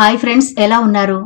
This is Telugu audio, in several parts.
హాయ్ ఫ్రెండ్స్, ఎలా ఉన్నారు?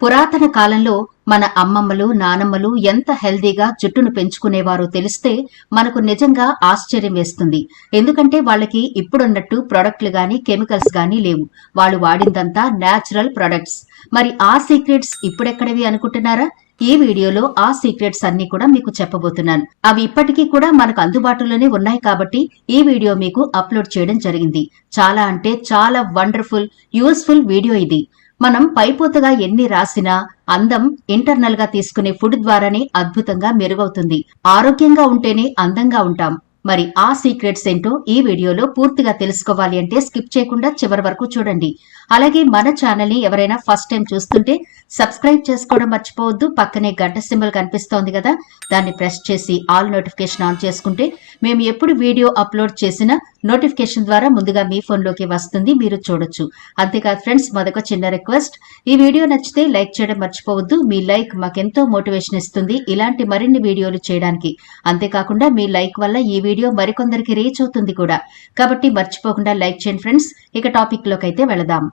పురాతన కాలంలో మన అమ్మమ్మలు నానమ్మలు ఎంత హెల్దీగా జుట్టును పెంచుకునేవారో తెలిస్తే మనకు నిజంగా ఆశ్చర్యం వేస్తుంది. ఎందుకంటే వాళ్ళకి ఇప్పుడున్నట్టు ప్రొడక్ట్లు గాని కెమికల్స్ గాని లేవు. వాళ్ళు వాడిందంతా న్యాచురల్ ప్రొడక్ట్స్. మరి ఆ సీక్రెట్స్ ఇప్పుడెక్కడవి అనుకుంటున్నారా? ఈ వీడియోలో ఆ సీక్రెట్స్ అన్ని కూడా మీకు చెప్పబోతున్నాను. అవి ఇప్పటికీ కూడా మనకు అందుబాటులోనే ఉన్నాయి కాబట్టి ఈ వీడియో మీకు అప్లోడ్ చేయడం జరిగింది. చాలా అంటే చాలా వండర్ఫుల్ యూస్ఫుల్ వీడియో ఇది. మనం పైపోతగా ఎన్ని రాసినా అందం ఇంటర్నల్ గా తీసుకునే ఫుడ్ ద్వారానే అద్భుతంగా మెరుగవుతుంది. ఆరోగ్యంగా ఉంటేనే అందంగా ఉంటాం. మరి ఆ సీక్రెట్స్ ఏంటో ఈ వీడియోలో పూర్తిగా తెలుసుకోవాలి అంటే స్కిప్ చేయకుండా చివరి వరకు చూడండి. అలాగే మన ఛానల్ ని ఎవరైనా ఫస్ట్ టైం చూస్తుంటే సబ్స్క్రైబ్ చేసుకోవడం మర్చిపోవద్దు. పక్కనే గంట సింబల్ కనిపిస్తోంది కదా, దాన్ని ప్రెస్ చేసి ఆల్ నోటిఫికేషన్ ఆన్ చేసుకుంటే మేము ఎప్పుడు వీడియో అప్లోడ్ చేసినా నోటిఫికేషన్ ద్వారా ముందుగా మీ ఫోన్లోకి వస్తుంది, మీరు చూడొచ్చు. అంతేకాదు ఫ్రెండ్స్, మరొక చిన్న రిక్వెస్ట్, ఈ వీడియో నచ్చితే లైక్ చేయడం మర్చిపోవద్దు. మీ లైక్ మాకెంతో మోటివేషన్ ఇస్తుంది ఇలాంటి మరిన్ని వీడియోలు చేయడానికి. అంతేకాకుండా మీ లైక్ వల్ల ఈ వీడియో మరికొందరికి రీచ్ అవుతుంది కూడా. కాబట్టి మర్చిపోకుండా లైక్ చేయండి ఫ్రెండ్స్. ఇక టాపిక్ లోకి అయితే వెళదాం.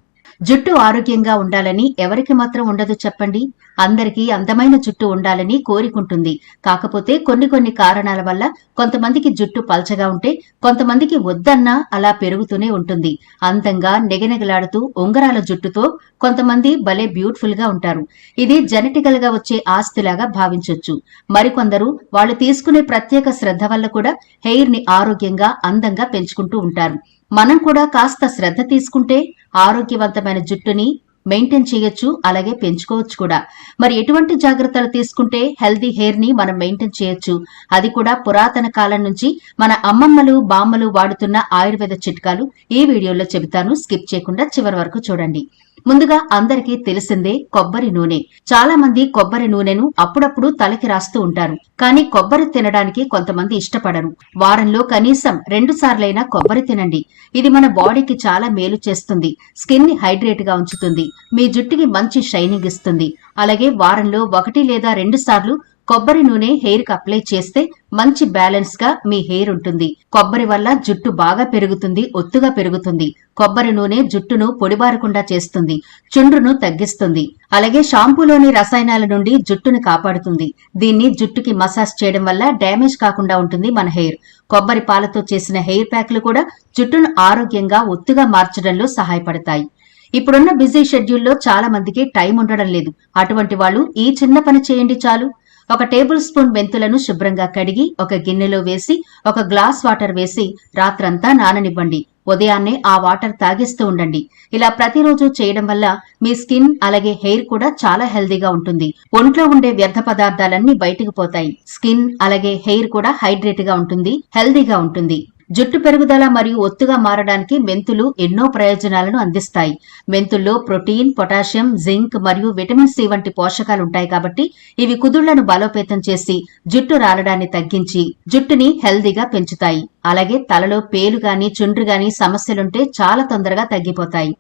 జుట్టు ఆరోగ్యంగా ఉండాలని ఎవరికి మాత్రం ఉండదు చెప్పండి? అందరికీ అందమైన జుట్టు ఉండాలని కోరికుంటుంది. కాకపోతే కొన్ని కారణాల వల్ల కొంతమందికి జుట్టు పల్చగా ఉంటే కొంతమందికి వద్దన్నా అలా పెరుగుతూనే ఉంటుంది. అందంగా నెగనెగలాడుతూ ఉంగరాల జుట్టుతో కొంతమంది భలే బ్యూటిఫుల్ గా ఉంటారు. ఇది జెనెటికల్ గా వచ్చే ఆస్తిలాగా భావించొచ్చు. మరికొందరు వాళ్ళు తీసుకునే ప్రత్యేక శ్రద్ధ వల్ల కూడా హెయిర్ ని ఆరోగ్యంగా అందంగా పెంచుకుంటూ ఉంటారు. మనం కూడా కాస్త శ్రద్ధ తీసుకుంటే ఆరోగ్యవంతమైన జుట్టుని మెయింటైన్ చేయొచ్చు, అలాగే పెంచుకోవచ్చు కూడా. మరి ఎటువంటి జాగ్రత్తలు తీసుకుంటే హెల్దీ హెయిర్ ని మనం మెయింటైన్ చేయొచ్చు? అది కూడా పురాతన కాలం నుంచి మన అమ్మమ్మలు బామ్మలు వాడుతున్న ఆయుర్వేద చిట్కాలు ఈ వీడియోలో చెబుతాను. స్కిప్ చేయకుండా చివరి వరకు చూడండి. ముందుగా అందరికీ తెలిసిందే కొబ్బరి నూనె. చాలా మంది కొబ్బరి నూనెను అప్పుడప్పుడు తలకి రాస్తూ ఉంటారు. కానీ కొబ్బరి తినడానికి కొంతమంది ఇష్టపడరు. వారంలో కనీసం 2 సార్లైనా కొబ్బరి తినండి. ఇది మన బాడీకి చాలా మేలు చేస్తుంది. స్కిన్ ని హైడ్రేట్ గా ఉంచుతుంది. మీ జుట్టుకి మంచి షైనింగ్ ఇస్తుంది. అలాగే వారంలో 1 లేదా 2 సార్లు కొబ్బరి నూనె హెయిర్ కి అప్లై చేస్తే మంచి బ్యాలెన్స్ గా మీ హెయిర్ ఉంటుంది. కొబ్బరి వల్ల జుట్టు బాగా పెరుగుతుంది, ఒత్తుగా పెరుగుతుంది. కొబ్బరి నూనె జుట్టును పొడిబారకుండా చేస్తుంది, చుండ్రును తగ్గిస్తుంది. అలాగే షాంపూలోని రసాయనాల నుండి జుట్టును కాపాడుతుంది. దీన్ని జుట్టుకి మసాజ్ చేయడం వల్ల డ్యామేజ్ కాకుండా ఉంటుంది మన హెయిర్. కొబ్బరి పాలతో చేసిన హెయిర్ ప్యాక్లు కూడా జుట్టును ఆరోగ్యంగా ఒత్తుగా మార్చడంలో సహాయపడతాయి. ఇప్పుడున్న బిజీ షెడ్యూల్లో చాలా మందికి టైం ఉండడం లేదు. అటువంటి వాళ్ళు ఈ చిన్న పని చేయండి చాలు. 1 టేబుల్ స్పూన్ మెంతులను శుభ్రంగా కడిగి ఒక గిన్నెలో వేసి 1 గ్లాస్ వాటర్ వేసి రాత్రంతా నాననివ్వండి. ఉదయాన్నే ఆ వాటర్ తాగిస్తూ ఉండండి. ఇలా ప్రతిరోజు చేయడం వల్ల మీ స్కిన్ అలాగే హెయిర్ కూడా చాలా హెల్దీగా ఉంటుంది. ఒంట్లో ఉండే వ్యర్థ పదార్థాలన్నీ బయటకు పోతాయి. స్కిన్ అలాగే హెయిర్ కూడా హైడ్రేట్ గా ఉంటుంది, హెల్దీగా ఉంటుంది. జుట్టు పెరుగుదల మరియు ఒత్తుగా మారడానికి మెంతులు ఎన్నో ప్రయోజనాలను అందిస్తాయి. మెంతుల్లో ప్రోటీన్, పొటాషియం, జింక్ మరియు విటమిన్ సి వంటి పోషకాలుంటాయి కాబట్టి ఇవి కుదుళ్లను బలోపేతం చేసి జుట్టు రాలడాన్ని తగ్గించి జుట్టుని హెల్దీగా పెంచుతాయి. అలాగే తలలో పేలు గాని చుండ్రు గాని సమస్యలుంటే చాలా తొందరగా తగ్గిపోతాయి.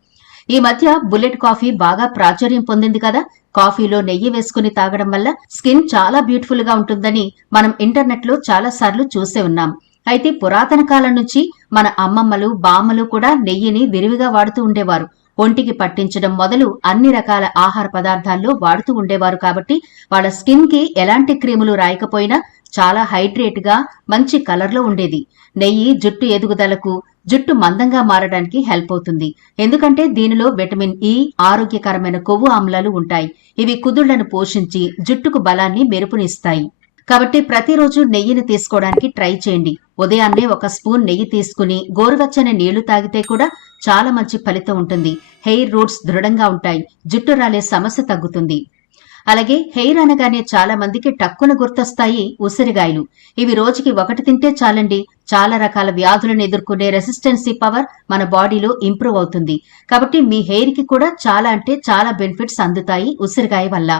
ఈ మధ్య బుల్లెట్ కాఫీ బాగా ప్రాచుర్యం పొందింది కదా. కాఫీలో నెయ్యి వేసుకుని తాగడం వల్ల స్కిన్ చాలా బ్యూటిఫుల్ గా ఉంటుందని మనం ఇంటర్నెట్ లో చాలా సార్లు చూసే ఉన్నాం. అయితే పురాతన కాలం నుంచి మన అమ్మమ్మలు బామ్మలు కూడా నెయ్యిని విరివిగా వాడుతూ ఉండేవారు. ఒంటికి పట్టించడం మొదలు అన్ని రకాల ఆహార పదార్థాల్లో వాడుతూ ఉండేవారు కాబట్టి వాళ్ళ స్కిన్ కి ఎలాంటి క్రీములు రాయకపోయినా చాలా హైడ్రేట్ గా మంచి కలర్ లో ఉండేది. నెయ్యి జుట్టు ఎదుగుదలకు, జుట్టు మందంగా మారడానికి హెల్ప్ అవుతుంది. ఎందుకంటే దీనిలో విటమిన్ ఇ, ఆరోగ్యకరమైన కొవ్వు ఆమ్లాలు ఉంటాయి. ఇవి కుదుళ్లను పోషించి జుట్టుకు బలాన్ని మెరుపునిస్తాయి. కాబట్టి ప్రతిరోజు నెయ్యిని తీసుకోవడానికి ట్రై చేయండి. ఉదయాన్నే 1 స్పూన్ నెయ్యి తీసుకుని గోరువెచ్చని నీళ్లు తాగితే కూడా చాలా మంచి ఫలితం ఉంటుంది. హెయిర్ రూట్స్ దృఢంగా ఉంటాయి, జుట్టు రాలే సమస్య తగ్గుతుంది. అలాగే హెయిర్ అనగానే చాలా మందికి టక్కున గుర్తొస్తాయి ఉసిరిగాయలు. ఇవి రోజుకి 1 తింటే చాలండి. చాలా రకాల వ్యాధులను ఎదుర్కొనే రెసిస్టెన్సీ పవర్ మన బాడీలో ఇంప్రూవ్ అవుతుంది. కాబట్టి మీ హెయిర్ కి కూడా చాలా అంటే చాలా బెనిఫిట్స్ అందుతాయి ఉసిరిగాయ వల్ల.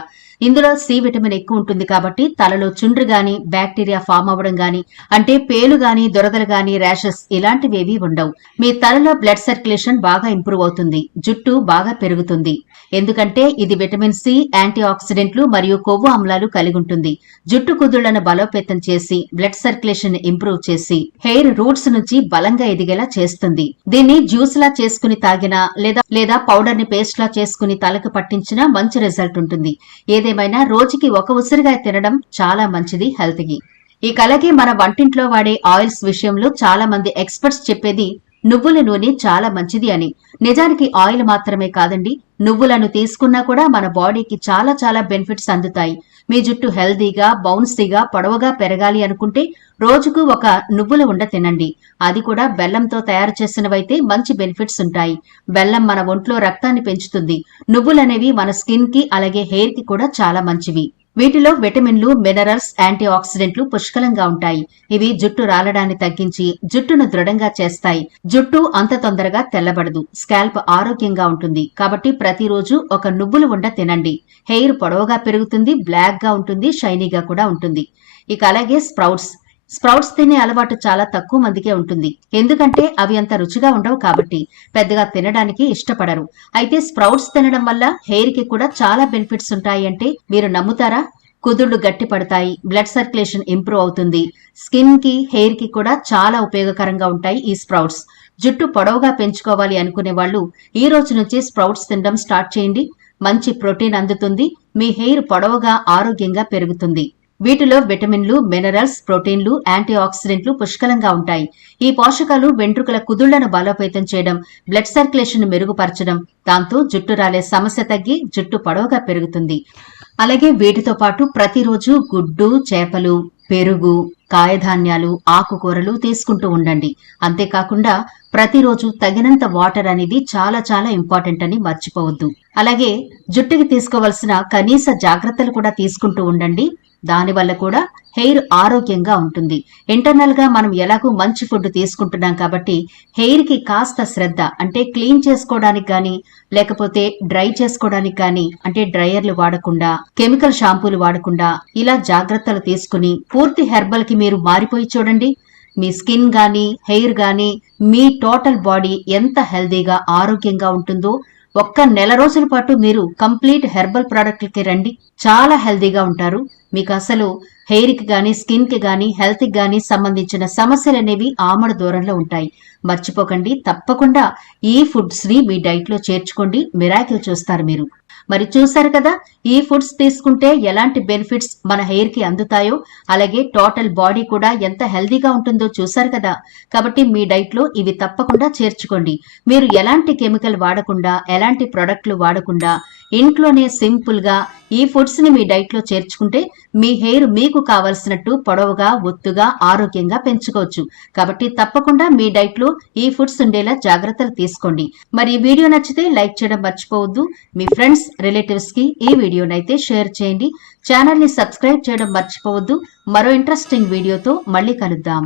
ఇందులో సి విటమిన్ ఎక్కువ ఉంటుంది కాబట్టి తలలో చుండ్రు గాని బ్యాక్టీరియా ఫామ్ అవ్వడం గాని అంటే పేలు గాని దురదలు గాని ర్యాషెస్ ఇలాంటివేవీ ఉండవు. మీ తలలో బ్లడ్ సర్క్యులేషన్ బాగా ఇంప్రూవ్ అవుతుంది, జుట్టు బాగా పెరుగుతుంది. ఎందుకంటే ఇది విటమిన్ సి, యాంటీ ఆక్సిడెంట్లు మరియు కొవ్వు ఆమ్లాలు కలిగి ఉంటుంది. జుట్టు కుదుళ్లను బలోపేతం చేసి బ్లడ్ సర్క్యులేషన్ ఇంప్రూవ్ చేసి హెయిర్ రూట్స్ నుంచి బలంగా ఎదిగేలా చేస్తుంది. దీన్ని జ్యూస్ లా చేసుకుని తాగినా లేదా పౌడర్ ని పేస్ట్ లా చేసుకుని తలకు పట్టించినా మంచి రిజల్ట్ ఉంటుంది. ఏదేమైనా రోజుకి ఒక ఉసిరికాయ తినడం చాలా మంచిది హెల్త్ కి. ఇక అలాగే మన వంటింట్లో వాడే ఆయిల్స్ విషయంలో చాలా మంది ఎక్స్పర్ట్స్ చెప్పేది నువ్వుల నూనె చాలా మంచిది అని. నిజానికి ఆయిల్ మాత్రమే కాదండి, నువ్వులను తీసుకున్నా కూడా మన బాడీకి చాలా చాలా బెనిఫిట్స్ అందుతాయి. మీ జుట్టు హెల్దీగా బౌన్సీగా పొడవుగా పెరగాలి అనుకుంటే రోజుకు ఒక నువ్వుల ఉండ తినండి. అది కూడా బెల్లంతో తయారు చేసినవైతే మంచి బెనిఫిట్స్ ఉంటాయి. బెల్లం మన ఒంట్లో రక్తాన్ని పెంచుతుంది. నువ్వులనేవి మన స్కిన్ కి అలాగే హెయిర్ కి కూడా చాలా మంచివి. వీటిలో విటమిన్లు, మినరల్స్, యాంటీ ఆక్సిడెంట్లు పుష్కలంగా ఉంటాయి. ఇవి జుట్టు రాలడాన్ని తగ్గించి జుట్టును దృఢంగా చేస్తాయి. జుట్టు అంత తొందరగా తెల్లబడదు, స్కాల్ప్ ఆరోగ్యంగా ఉంటుంది. కాబట్టి ప్రతిరోజు ఒక నువ్వుల ఉండ తినండి. హెయిర్ పొడవుగా పెరుగుతుంది, బ్లాక్ గా ఉంటుంది, షైనీగా కూడా ఉంటుంది. ఇక అలాగే స్ప్రౌట్స్ తినే అలవాటు చాలా తక్కువ మందికే ఉంటుంది. ఎందుకంటే అవి అంత రుచిగా ఉండవు కాబట్టి పెద్దగా తినడానికి ఇష్టపడరు. అయితే స్ప్రౌట్స్ తినడం వల్ల హెయిర్ కి కూడా చాలా బెనిఫిట్స్ ఉంటాయి అంటే మీరు నమ్ముతారా? కుదుళ్లు గట్టి పడతాయి, బ్లడ్ సర్క్యులేషన్ ఇంప్రూవ్ అవుతుంది. స్కిన్ కి హెయిర్ కి కూడా చాలా ఉపయోగకరంగా ఉంటాయి ఈ స్ప్రౌట్స్. జుట్టు పొడవుగా పెంచుకోవాలి అనుకునే వాళ్ళు ఈ రోజు నుంచి స్ప్రౌట్స్ తినడం స్టార్ట్ చేయండి. మంచి ప్రోటీన్ అందుతుంది, మీ హెయిర్ పొడవుగా ఆరోగ్యంగా పెరుగుతుంది. వీటిలో విటమిన్లు, మినరల్స్, ప్రోటీన్లు, యాంటీ ఆక్సిడెంట్లు పుష్కలంగా ఉంటాయి. ఈ పోషకాలు వెంట్రుకల కుదుళ్లను బలోపేతం చేయడం, బ్లడ్ సర్క్యులేషన్ మెరుగుపరచడం, దాంతో జుట్టు రాలే సమస్య తగ్గి జుట్టు పొడవుగా పెరుగుతుంది. అలాగే వీటితో పాటు ప్రతిరోజు గుడ్డు, చేపలు, పెరుగు, కాయధాన్యాలు, ఆకుకూరలు తీసుకుంటూ ఉండండి. అంతేకాకుండా ప్రతిరోజు తగినంత వాటర్ అనేది చాలా చాలా ఇంపార్టెంట్ అని మర్చిపోవద్దు. అలాగే జుట్టుకి తీసుకోవాల్సిన కనీస జాగ్రత్తలు కూడా తీసుకుంటూ ఉండండి. దానివల్ల కూడా హెయిర్ ఆరోగ్యంగా ఉంటుంది. ఇంటర్నల్ గా మనం ఎలాగూ మంచి ఫుడ్ తీసుకుంటున్నాం కాబట్టి హెయిర్ కి కాస్త శ్రద్ధ, అంటే క్లీన్ చేసుకోవడానికి గాని లేకపోతే డ్రై చేసుకోవడానికి గాని, అంటే డ్రైయర్లు వాడకుండా, కెమికల్ షాంపూలు వాడకుండా ఇలా జాగ్రత్తలు తీసుకుని పూర్తి హెర్బల్ కి మీరు మారిపోయి చూడండి. మీ స్కిన్ గాని హెయిర్ గాని మీ టోటల్ బాడీ ఎంత హెల్దీగా ఆరోగ్యంగా ఉంటుందో. ఒక్క నెల రోజుల పాటు మీరు కంప్లీట్ హెర్బల్ ప్రోడక్ట్లకి రండి, చాలా హెల్దీగా ఉంటారు. మీకు అసలు హెయిర్ కి గానీ స్కిన్ కి గానీ హెల్త్ కి గానీ సంబంధించిన సమస్యలు అనేవి ఆమడ దూరంలో ఉంటాయి. మర్చిపోకండి, తప్పకుండా ఈ ఫుడ్స్ ని మీ డైట్ లో చేర్చుకోండి, మిరాకిల్ చూస్తారు మీరు. మరి చూసారు కదా ఈ ఫుడ్స్ తీసుకుంటే ఎలాంటి బెనిఫిట్స్ మన హెయిర్ కి అందుతాయో, అలాగే టోటల్ బాడీ కూడా ఎంత హెల్దీగా ఉంటుందో చూసారు కదా. కాబట్టి మీ డైట్ లో ఇవి తప్పకుండా చేర్చుకోండి. మీరు ఎలాంటి కెమికల్ వాడకుండా, ఎలాంటి ప్రొడక్ట్లు వాడకుండా ఇంట్లోనే సింపుల్ గా ఈ ఫుడ్స్ ని మీ డైట్ లో చేర్చుకుంటే మీ హెయిర్ మీకు కావలసినట్టు పొడవుగా, ఒత్తుగా, ఆరోగ్యంగా పెంచుకోవచ్చు. కాబట్టి తప్పకుండా మీ డైట్ లో ఈ ఫుడ్స్ ఉండేలా జాగ్రత్తలు తీసుకోండి. మరి ఈ వీడియో నచ్చితే లైక్ చేయడం మర్చిపోవద్దు. మీ ఫ్రెండ్స్, రిలేటివ్స్ కి ఈ వీడియోనైతే షేర్ చేయండి. ఛానల్ ని సబ్స్క్రైబ్ చేయడం మర్చిపోవద్దు. మరో ఇంట్రెస్టింగ్ వీడియోతో మళ్ళీ కలుద్దాం.